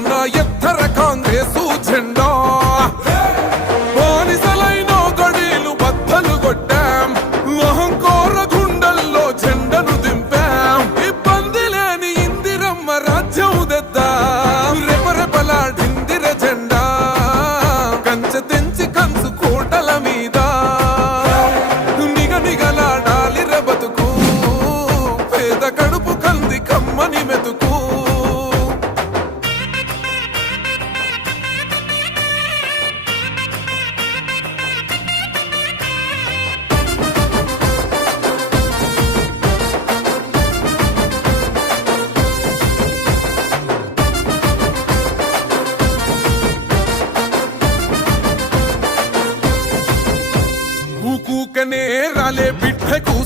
ఎగురుతున్న ఎత్తర కాంగ్రెసు జెండా బానిసలైన గడీలు బద్దలు కొట్టాం అహంకార గుండెల్లో జెండను దింపాం ఇబ్బంది లేని ఇందిరమ్మ రాజ్యం తెద్దాం రెపరెపలాడిందిర జెండా కంచె తెంచి కంచు కోటల మీద నిగనిగలాడాలిర బతుకు పేద కడుపు కంది కమ్మని మెతుకు ఊకూకనే రాలే బిడ్డకు